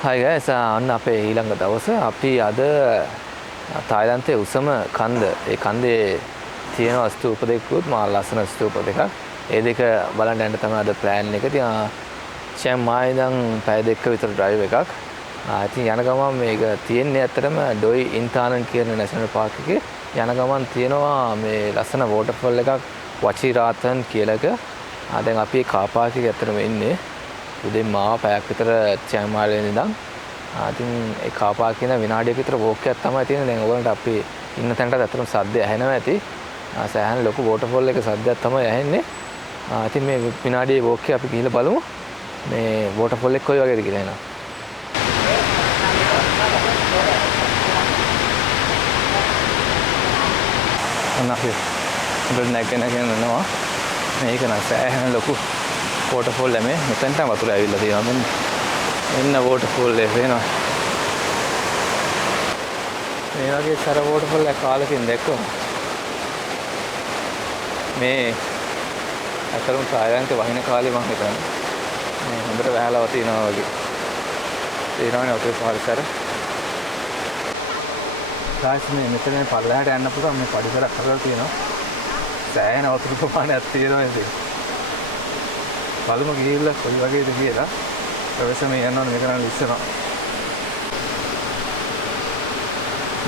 Hi guys, අන්න අපේ ඊළඟ දවස අපි අද තායිලන්තයේ උසම කන්ද ඒ කන්දේ තියෙන ස්තූප දෙකකුත් මා ලස්සන ස්තූප දෙකක්. ඒ දෙක බලන්න යන්න තමයි අද ප්ලෑන් එක. ඉතින් Chiang Mai ඉඳන් පැය දෙකක විතර ඩ්‍රයිව් එකක්. ඉතින් යන ගමන් මේක තියෙන්නේ ඇත්තටම Doi Inthanon කියන නැෂනල් පාර්ක් එකේ යන ගමන් තියෙනවා මේ ලස්සන waterfall එකක් වචිරාතන් කියලා එක. දැන් අපි කාර් පාර්ක් එකේ ඇත්තටම ඉන්නේ. උදේ මාව පැයක් විතර Chiang Mai ඉඳන් ඉතින් ඒ කාර් පාර්ක් එකේ විනාඩියක විතර වෝක් එකක් තමයි තියෙන්නේ. දැන් ඔයගොල්ලන්ට අපි ඉන්න තැනට ඇත්තටම සද්ද ඇහෙනවා ඇති. සෑහෙන ලොකු waterfall එක සද්දයක් තමයි ඇහෙන්නේ. ඉතින් මේ විනාඩියේ වෝක් එක අපි ගිහලා බලමු. මේ waterfall එක කොයි වගේද කියලා එනවා. අපි උඩ නැගෙන යනවා. මේක නම් සෑහෙන ලොකු waterfall එක. මෙතනට වතුර ඇවිල්ලා තියෙනවා. මෙන්න waterfall එක වෙනවා. මේ වගේ සර waterfall එක කාලෙකින් දැක්කම මේ අතරම තායිලන්තේ වහින කාලේ මම හිතන්නේ මේ හොඳට වැහලව තියෙනවා වගේ. ඒනවනේ ඔතේ පාරිසර. තායිලන්තේ මෙතන පල්ලෙහාට යන්න පුළුවන් මේ පඩිසරක් කරලා තියෙනවා. සෑහෙන වතුර ප්‍රමාණයක් තියෙනවා ඉතින්. බලමු ගිහිල්ලා කොයි වගේද කියලා. ප්‍රවේශම යන්න ඕනේ මෙතන ඉස්සරහ.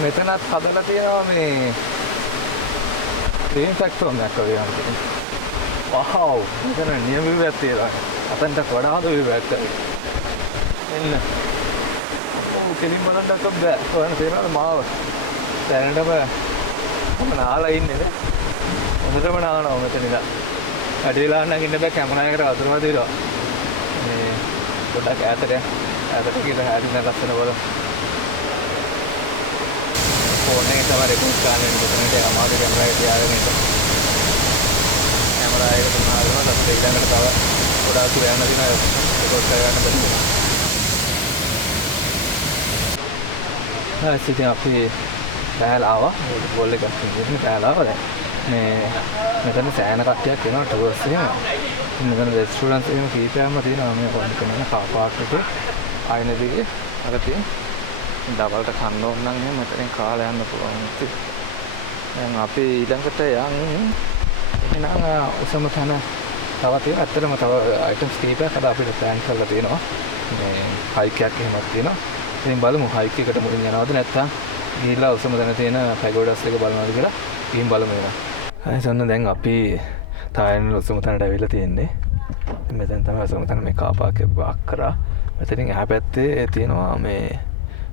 මෙතනත් හදලා තියෙනවා මේ ක්‍රීම් ෆැක්ටරි එකක් වගේ යනවා. වව්! මෙතන නියම විවයක් තියෙනවා. අතන්ට වඩා හද විවයක් තියෙනවා. එන්න. ඔව් කෙලින් බලන්නත් බෑ. ඔයන තේරෙනවද මාව? දැනටම මම නාලා ඉන්නේ නේ. හොඳටම නානවා මෙතන ඉඳලා. වැඩි වෙලා නම් ඉන්න බෑ කැමරා එකට වතුරම දිනවා. මේ පොඩක් ඈතට ගිහලා හැදින ලස්සන බලමු. ෆෝන් එකේ තමයි රෙකෝඩ් කරන්නේ මෙතනට අමාරු කැමරා එක තියාගෙන ඉන්න. කැමරා එක තුනනවා තමයි ඊළඟට තව පොඩක් දුර යන්න දින රෙකෝඩ් කරගන්න බැහැ. ඉතින් අපි බෑලා ආවා. බෝල් එකක් තියෙන බෑලා ආවා දැන්. මේ මෙතන සෑහෙන කට්ටියක් එනවා ටුවර්ස් එහෙම. මෙතන රෙස්ටුරන්ට්ස් එහෙම කීපයක්ම තියෙනවා මේ කොන්කන කාර් පාර්ක් එකේ ආයන දිගේ අර තියෙන. දවල්ට කන්න ඕන නම් එහෙම මෙතනින් කාලා යන්න පුළුවන්. දැන් අපි ඊළඟට යන් එහෙනම් උසම තැන තව තියෙනවා. ඇත්තටම තව අයිටම්ස් කීපයක් අද අපිට ප්ලෑන් කරලා තියෙනවා. මේ හයික් එකක් එහෙමත් තියෙනවා. ඉතින් බලමු හයික් එකට මුලින් යනවද නැත්නම් ගිහිල්ලා උසම තැන තියෙන පැගෝඩස් එක බලනවද කියලා ගිහින් බලමු එහෙනම්. අයිසන්න දැන් අපි තායිලන්ත උසම තැනට ඇවිල්ලා තියෙන්නේ. මෙතෙන් තමයි උසම තැන මේ කාර් පාර්ක් එක බාක් කරා. මෙතනින් එහා පැත්තේ තියෙනවා මේ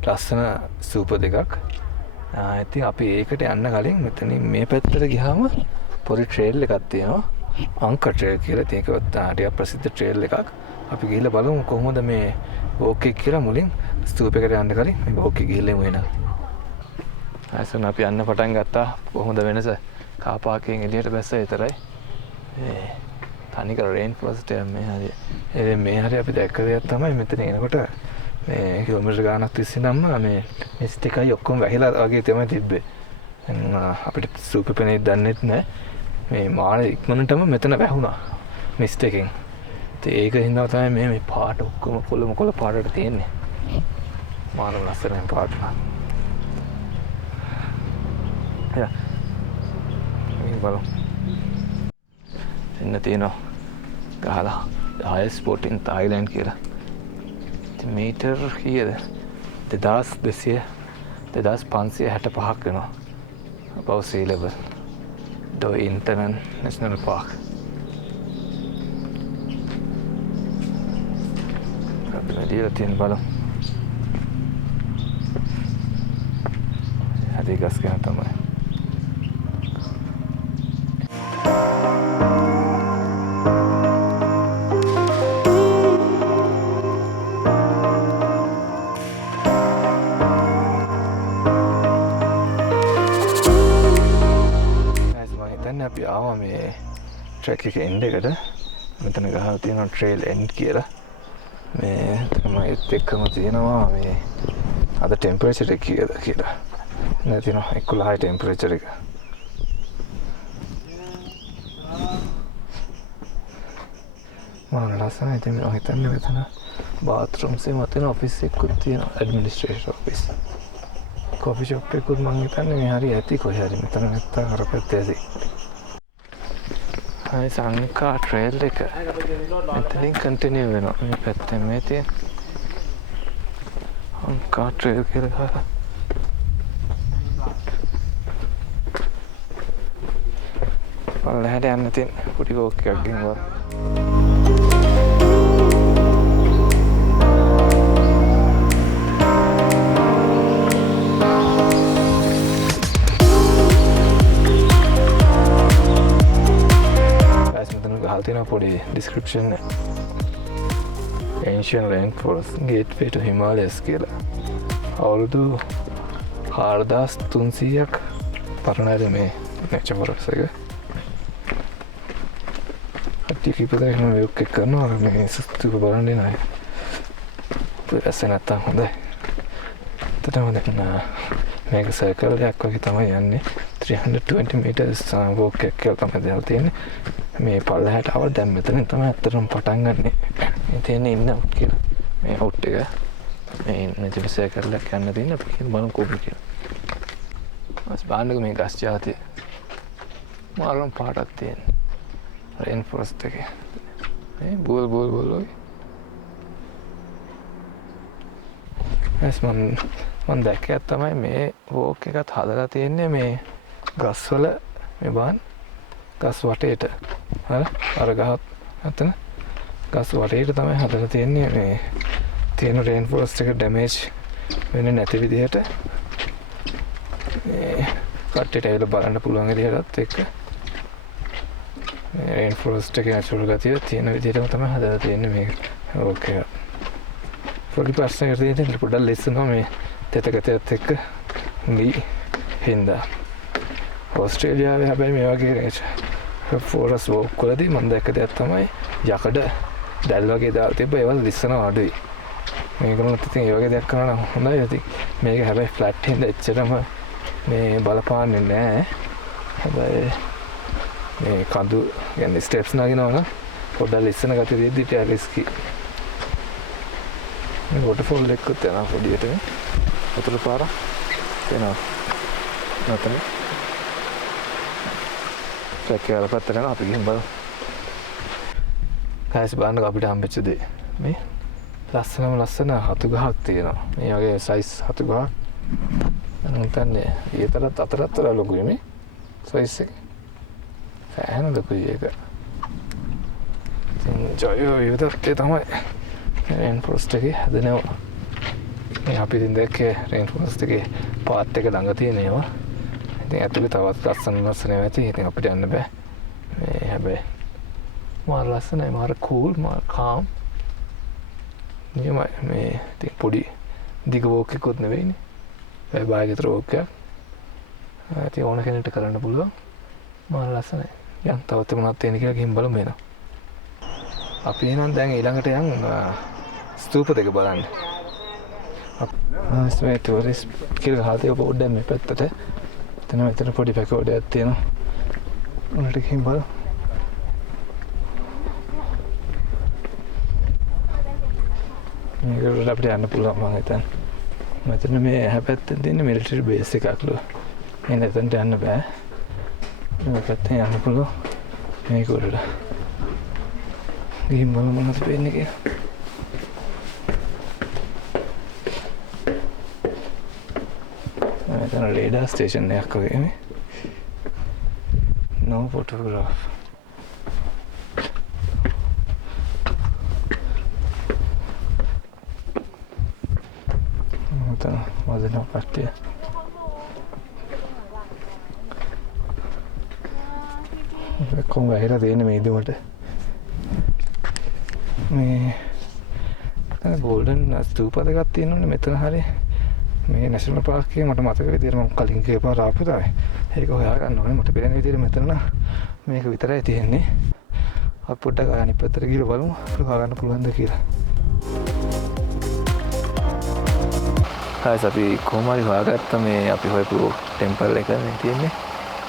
ලස්සන ස්තූප දෙකක්. ඉතින් අපි ඒකට යන්න කලින් මෙතනින් මේ පැත්තට ගියාම පොඩි ට්‍රේල් එකක් තියෙනවා. අංකර් ට්‍රේල් කියලා. ඒක ටිකක් ප්‍රසිද්ධ ට්‍රේල් එකක්. අපි ගිහිල්ලා බලමු කොහොමද මේ වෝක් එක කියලා මුලින් ස්තූපයකට යන්න කලින් මේ වෝක් එක ගිහිල්ලා එමු එහෙනම්. අයිසන්න අපි යන්න පටන් ගත්තා. කොහොමද වෙනස? කාර් පාර්ක් එකෙන් එළියට බැස්ස විතරයි. මේ තනිකර Rainforest එක මේ හරිය. මේ හරිය අපි දැක්ක දෙයක් තමයි මෙතන එනකොට මේ කිලෝමීටර් ගානක් තිස්සේ නම් මේ මිස්ට් එකයි ඔක්කොම වැහිලා වගේ තමයි තිබ්බේ. අපිට සූපර් පෙනේ දන්නෙත් නැහැ. මේ මාන ඉක්මනටම මෙතන වැහුණා මිස්ට් එකෙන්. ඒක හින්දා තමයි මේ පාට ඔක්කොම කොළ පාටට තියෙන්නේ. මාන ලස්සන පාට. යා. මේ බලමු. එන්න තියෙනවා ගහලා highest spot in Thailand කියලා. මීටර් කීයද? 2565ක් වෙනවා. above sea level. Doi Inthanon National Park. අපි දීලා තියෙන බලමු. හරි ගස් ගන්න තමයි. අපි ආවා මේ ට්‍රැක් එකේ එන්ඩ් එකට. මෙතන ගහලා තියෙනවා ට්‍රේල් එන්ඩ් කියලා. මේ තමයි ඒත් එක්කම තියෙනවා මේ අද ටෙම්පරේචර් එක කීයද කියලා. නේද තියෙනවා 11යි ටෙම්පරේචර් එක. මම ලස්සනයි ඉතින් මම හිතන්නේ මෙතන bathrooms එකක් තියෙන office එකකුත් තියෙනවා administration office. coffee shop එකකුත් මම හිතන්නේ මේ හරිය ඇති කොහේ හරි මෙතන නැත්තම් අර පැත්තේ ඇති. හයි සංකා trail එක මෙතනින් continue වෙනවා මේ පැත්තෙන් මේ තියෙන සංකා trail කියලා පල්ලෙහාට යන්න තියෙන පොඩි walk එකක් ගෙනවා. පොඩි description ancient rainforest gateway to Himalayas කියලා. අවුරුදු 4300ක් පරණ මේ nature forest එක. අටි කිපදේ මම walk එක කරනවා මේ සුස්තුක බලන්නේ නැහැ. පස්සේ නැත්තම් හොඳයි. එතනම දැන් මේක circle එකක් වගේ තමයි යන්නේ. 320 meters walk එක කියලා තමයි දාලා තියෙන්නේ. මේ පල්ලෙහාට ආව දැන් මෙතනින් තමයි අත්තරම පටන් ගන්නෙ. මේ තියෙන්නේ ඉන්න කියලා. මේ අවුට් එක. මේ මෙතන සර්කල් එකක් යන්න තියෙන අපි කියන බලමු කොහොමද කියලා. අස් බාන්නක මේ ගස් జాති මාරම් පාටක් තියෙන. රේන්ෆොරස්ට් එකේ. මේ බෝල් වගේ. මම දැක්කේ තමයි මේ වෝක් එකත් හදලා තියෙන්නේ මේ ගස්වල මේ බාන් ගස් වටේට. අර ගහත් අතන ගස් වටේට තමයි හදලා තියෙන්නේ මේ තියෙන රේන්ෆොරස්ට් එක ඩැමේජ් වෙන්නේ නැති විදිහට මේ කට්ටියට ඇවිල්ලා බලන්න පුළුවන් විදිහටත් එක්ක මේ රේන්ෆොරස්ට් එකේ නැචරල් ගතිය තියෙන විදිහටම තමයි හදලා තියෙන්නේ මේක. ඕකේ. පොඩි ප්‍රශ්නයක් තියෙනවා පොඩ්ඩක් ලෙස්සනවා මේ තෙතකතත් එක්ක ලී හින්දා. ඕස්ට්‍රේලියාවේ හැබැයි මේ වගේ ෆෝරස් වෝක් වලදී මම දැක්ක දෙයක් තමයි යකඩ දැල් වගේ දාලා තිබ්බ ඒවල් ලිස්සනවා අඩුයි. මේකනොත් ඉතින් ඒ වගේ දෙයක් කරනවා නම් හොඳයි. ඉතින් මේක හැබැයි ෆ්ලැට් හින්දා එච්චරම මේ බලපාන්නේ නැහැ. හැබැයි මේ කඳු يعني ස්ටෙප්ස් නගිනවා නම් පොඩ්ඩක් ලිස්සන ගතිය දෙද්දි ටික රිස්කි. මේ waterfall එකකුත් යනවා පොඩියට මේ වතුර පාර එනවා. නැතන සැකේවල පැත්තට යනවා අපි ගිහින් බලමු. ගයිස් බලන්න අපිට හම්බෙච්ච දේ. මේ ලස්සන හතු ගහක් තියෙනවා. මේ වගේ සයිස් හතු ගහක්. මම හිතන්නේ ඊතරත් අතරත් වල ලොකුයි මේ සයිස් එක. සෑහෙන ලොකුයි ඒක. ඉතින් ජොයෝ යුදර්කේ තමයි රේන්ෆොරස්ට් එකේ හදනවා. මේ අපි ඉතින් දැක්කේ රේන්ෆොරස්ට් එකේ පාත් එක ළඟ තියෙන ඒවා. ඉතින් ඇතුලේ තවත් ලස්සන ඇති. ඉතින් අපිට යන්න බෑ. මේ හැබැයි මාර ලස්සනයි, මාර කූල්, මාර කාම්. නියමයි මේ ඉතින් පොඩි දිග වෝක් එකකුත් නෙවෙයිනේ. ඒ බාහිර වෝක් එකක්. ඉතින් ඕන කෙනෙක්ට කරන්න පුළුවන්. මාර ලස්සනයි. යන් තවත් මොනවද තියෙන කියලා ගිහින් බලමු එනවා. අපි එහෙනම් දැන් ඊළඟට යන් ස්තූප දෙක බලන්න. මේ ටූරිස්ට් කියලා හදේ බෝඩ් එකක් මේ පැත්තට. එතන පොඩි පැකෝඩයක් තියෙනවා. උනට ගිහින් බලමු. මේකට අපිට යන්න පුළුවන් මම හිතන්නේ. මෙතන මේ එහා පැත්තෙන් තියෙන මිලිටරි බේස් එකක්ලු. මේ එතනට යන්න බෑ. මේ පැත්තෙන් යන්න පුළුවන්. මේක උඩට. ගිහින් බලමු මොනවද වෙන්නේ කියලා. මෙතන රේඩාර් ස්ටේෂන් එකක් වගේ නේ. No photograph. වදන කට්ටිය. කොහොම ගහලා තියෙන මේ ඉදමට. මේ තන ගෝල්ඩන් ස්තූප දෙකක් තියෙනවනේ මෙතන හරිය. මේ නැෂනල් පාර්ක් එකේ මට මතක විදියට මම කලින් ගියපාර ආපු තමයි. ඒක හොයාගන්න ඕනේ. මට පේන විදියට මෙතන නම් මේක විතරයි තියෙන්නේ. අපි පොඩ්ඩක් අනිත් පැත්තට ගිහලා බලමු. හොයාගන්න පුළුවන්ද කියලා. අපි කොහොම හරි හොයාගත්ත මේ අපි හොයපු ටෙම්පල් එක මේ තියෙන්නේ.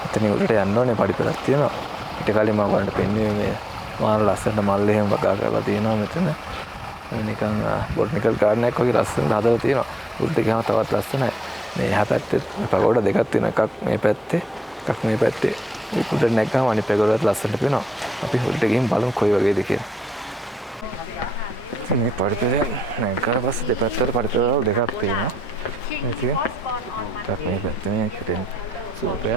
එතන උඩට යන්න ඕනේ පඩිපෙළක් තියෙනවා. ඊට කලින් මම ඔයාලට පෙන්නුවේ මේ මාන ලස්සනට මල් එහෙම වගා කරලා තියෙනවා මෙතන. නිකන් බොටනිකල් ගාඩන් එකක් වගේ ලස්සනට හදලා තියෙනවා. උඩට ගියාම තවත් ලස්සනයි. මේ එහා පැත්තේ පගෝඩා දෙකක් තියෙනවා. එකක් මේ පැත්තේ, එකක් මේ පැත්තේ. ඒක උඩට නැග්ගාම අනිත් පගෝඩාවත් ලස්සනට පේනවා. අපි උඩට ගිහින් බලමු කොයි වගේද කියලා. මේ පරිපෙරේ නැග්ගාට පස්සේ දෙපැත්තට පරිපෙරවල් දෙකක් තියෙනවා. මේක එකක් මේ පැත්තේ මේකට සූපය.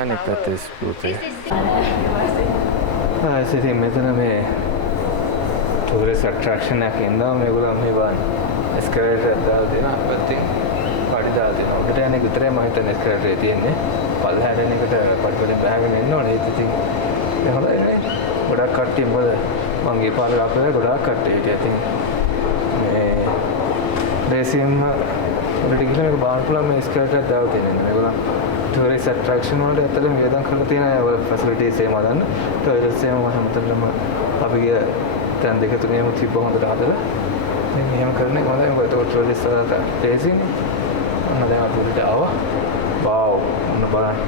අනිත් පැත්තේ සූපය. ඉතින් මෙතන මේ tourist attraction එකක් ඉඳලා මේගොල්ලෝ මේ බලන්න escalator එකක් දාලා තියෙනවා. පැත්තෙන් පඩි දාලා තියෙනවා. උඩට යන එක විතරයි මම හිතන්නේ escalator එකේ තියෙන්නේ. පල්ලෙහාට යන එකට පඩි වලින් බහගෙන එන්න ඕනේ. ඒත් ඉතින් මේ හොඳයි නේ. ගොඩක් කට්ටිය මොකද මම ගිය පාර අපේ ගොඩක් කට්ටිය හිටියා. ඉතින් මේ දේශියම උඩට ගිහලා මේක බලන්න පුළුවන් මේ escalator එකක් දාලා තියෙනවා. මේගොල්ලෝ tourist attraction වලට ඇත්තටම වියදම් කරලා තියෙන facilities එහෙම හදන්න. toilets එහෙම හැමතැනම අපි ගිය දැන් දෙක තුනේම තිබ්බ හොඳට හදලා. ඉතින් එහෙම කරන්නේ හොඳයි. මොකද ඒක tourist වලට ප්ලේසින් අන්න දැන් අපි උඩට ආවා. වව් අන්න බලන්න.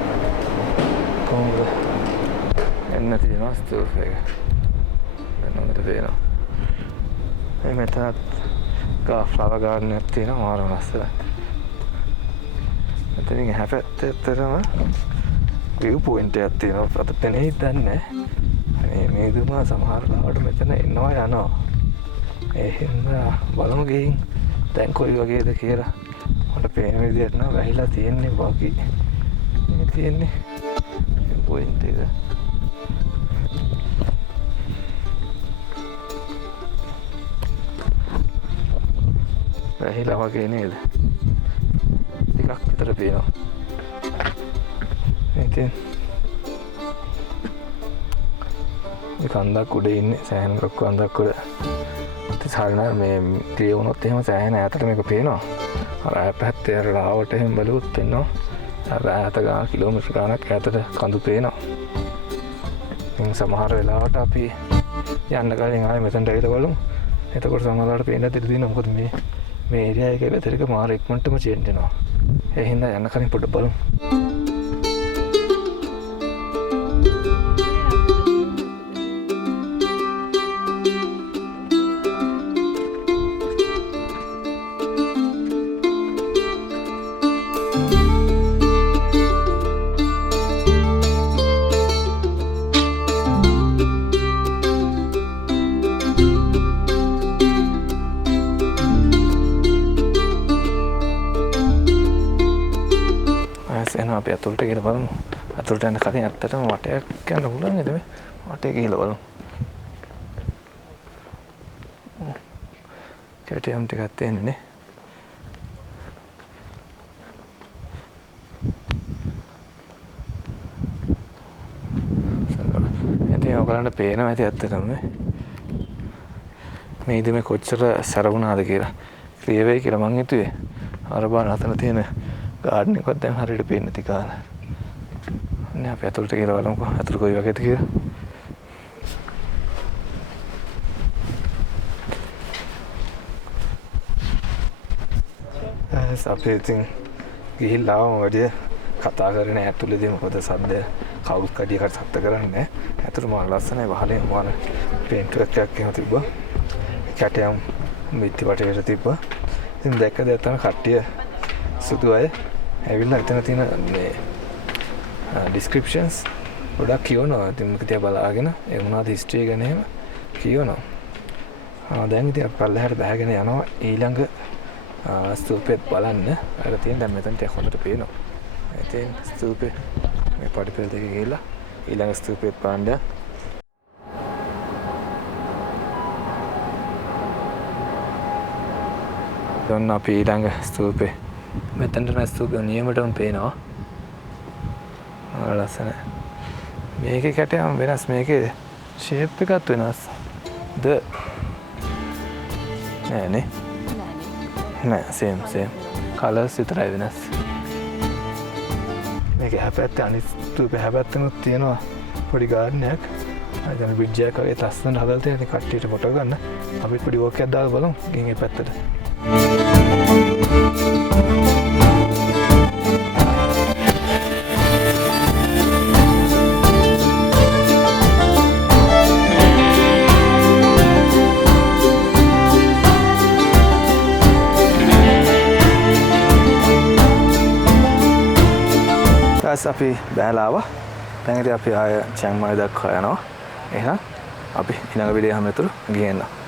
කොහොමද? එන්න තියෙනවා ස්තූප එක. දැන් හොඳට පේනවා. මේ මෙතනත් ෆ්ලවර් ගාඩන් එකක් තියෙනවා මාර ලස්සනයි. මෙතනින් එහා පැත්තේ ඇත්තටම view point එකක් තියෙනවා. අත පෙනෙයිද දන්නේ නැහැ. මේ දුමා සමහර ලාවට මෙතන එනවා යනවා. ඒ හින්දා බලමු ගිහින් දැන් කොයි වගේද කියලා. මට පේන විදිහට නම් වැහිලා තියෙන්නේ වගේ. මේ තියෙන්නේ point එක. වැහිලා වගේ නේද? ටිකක් විතර පේනවා. ඉතින් මේ කන්දක් උඩ ඉන්නේ සෑහෙන කන්දක් උඩ. ඉතින් සාරණ මේ ක්ලිය වුණොත් එහෙම සෑහෙන ඈතට මේක පේනවා. අර ඈත පැත්තේ අර ලාවට එහෙම බලුවොත් වෙනවා. අර ඈත ගාන කිලෝමීටර් ගානක් ඈතට කඳු පේනවා. ඉතින් සමහර වෙලාවට අපි යන්න කලින් ආයෙ මෙතනට ඇවිල්ලා බලමු. එතකොට සමහරවිට පේන්න දෙයක් තියෙනවා. මොකද මේ ඒරියා එකේ වෙදර එක මාර ඉක්මනටම චේන්ජ් වෙනවා. ඒ හින්දා යන්න කලින් පොඩ්ඩක් බලමු. එහෙනම් අපි අතුලට ගිහලා බලමු. අතුලට යන්න කලින් ඇත්තටම වටයක් යන්න පුළුවන් නේද මේ? වටේ ගිහලා බලමු. කැටියම් ටිකක් තියෙන්නේ නේ. ඉතින් ඔයගලන්ට පේනවා ඇති ඇත්තටම මේ ඉතින් මේ කොච්චර සරවුණාද කියලා. ක්ලියර් වෙයි කියලා මං හිතුවේ. අර බලන්න අතන තියෙන ගාඩන් එකවත් දැන් හරියට පේන්නේ නැති කාලා. නේ අපි අතුලට ගිහලා බලමුකෝ. අතුල කොයි වගේද කියලා. අපි ඉතින් ගිහිල්ලා වැඩි කතා කරගෙන ඇතුලේදී මොකද සද්ද කවුරුත් කඩියකට සත්ත කරන්නේ. ඇතුළ මාර ලස්සනයි වහලේ මාර පේන්ට් එකක් එහෙම තිබ්බා. කැටයම් මිත්ති වටේට තිබ්බා. ඉතින් දැක්ක දැන් තමයි කට්ටිය සුදු අය ඇවිල්ලා එතන තියෙන මේ descriptions ගොඩක් කියවනවා. ඉතින් මේක තියා බලාගෙන ඒ මොනවද history ගැන එහෙම කියවනවා. දැන් ඉතින් අපි පල්ලෙහාට බහගෙන යනවා ඊළඟ ස්තූපෙත් බලන්න. අර තියෙන දැන් මෙතන ටික හොඳට පේනවා. ඉතින් ස්තූපේ මේ පඩිපෙළ දෙකේ ගිහලා ඊළඟ ස්තූපෙත් බලන්න. දැන් අපි ඊළඟ ස්තූපේ මෙතනට ස්තූපේ නියමටම පේනවා. ලස්සන. මේකේ කැටයම් වෙනස්. මේකේ shape එකත් වෙනස්. නෑ same colors විතරයි වෙනස්. මේක හැපැත්තේ අනිත් ස්තූපේ හැපැත්තෙනුත් තියෙනවා පොඩි ගාඩන් එකක්. දැන් බ්‍රිජ් එකක් වගේ ලස්සනට හදලා තියෙන කට්ටියට ෆොටෝ ගන්න. අපි පොඩි වෝක් එකක් දාලා බලමු ගිහින් ඒ පැත්තට. guys අපි බැලලා ආවා. දැන් ඉතින් අපි ආය චියං මායි දක්වා යනවා. එහෙනම් අපි ඊළඟ වීඩියෝ හැම තුරු ගිහින් එන්න.